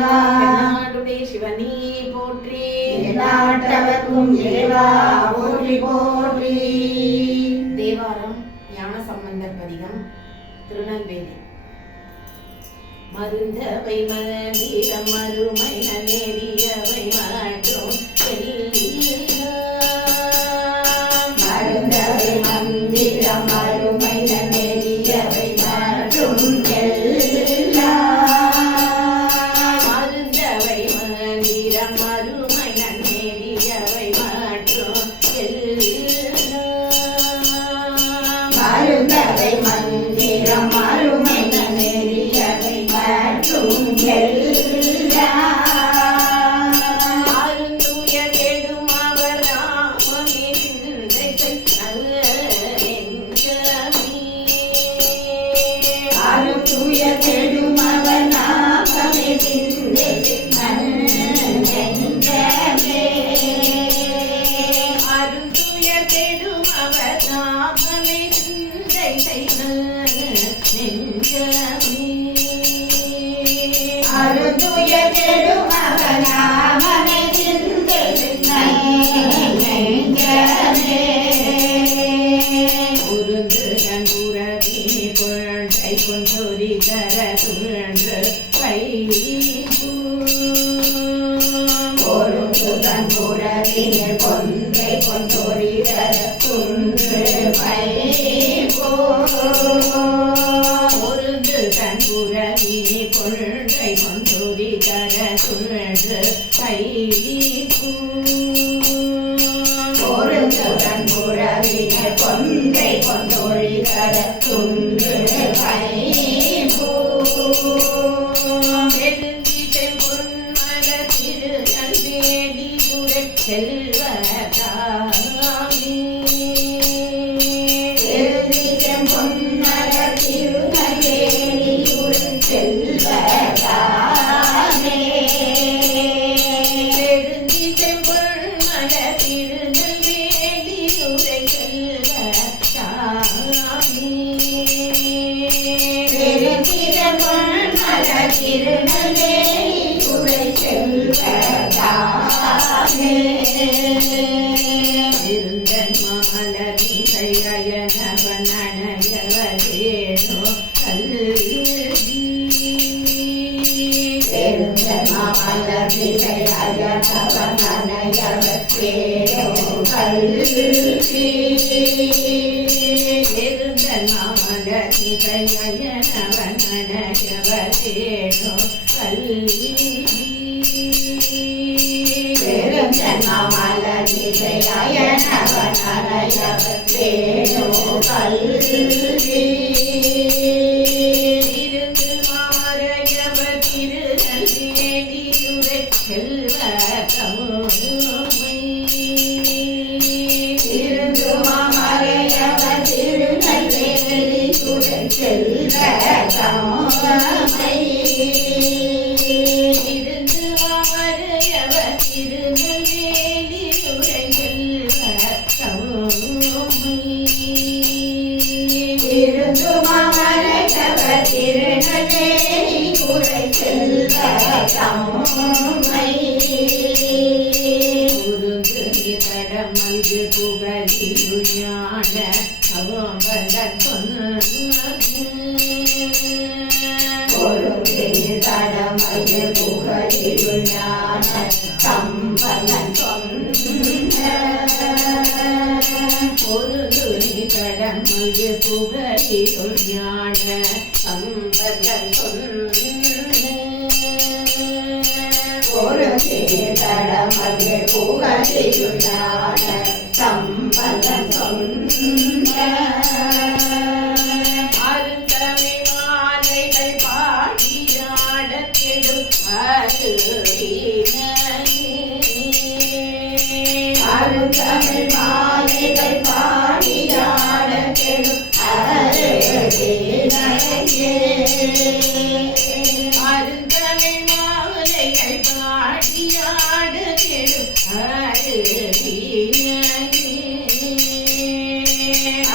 நாடுடைய சிவனே போற்றி, நாட்டவர்க்கும் இறைவா போற்றி போற்றி. தேவாரம் ஞானசம்பந்தர் பதிகம், திருநெல்வேலி. மருந்தவை மந்திரம் மறுமை நெறியவை மற்றும் மருந்தவை மந்திரம் மறுமை நெறியவை மற்றும் மருந்தவை மந்திரம் மறுமை நெறியவை மற்றும் மருந்தவை மந்திரம் மறுமை நெறியவை மற்றும் அருந்துய கெடும் அவர் ராமமே அருந்துய கெடும் அவர் நாமமே அருந்துய கெடும் அவர் ராமமே சிந்தை நெஞ்சமே அருந்துய கெடும் அவர் நாமமே சிந்தை உருந்து கண்புறவினி குழந்தை கொன்றொரி தர சுழன்று பொருந்துதன் புறவினில் கொன்றை கொன்றொரிதர துன்று பொருந்து கண்புறவினி கொள்கை கொன்றொரி தர சுழன்று பொருந்துதன் புறவினில் கொன்றை கொன்றொரிதர துன்று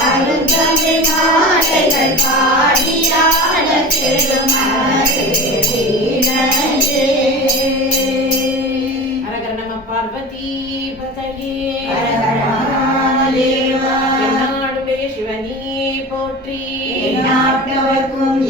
அருந்தமிழ் மாலைகள் பாடியாட கெடுமாறு பார்வதி பதையே ஹர ஹர மகாதேவா எந்நாடுடைய சிவனே போற்றி எந்நாட்டவர்க்கும்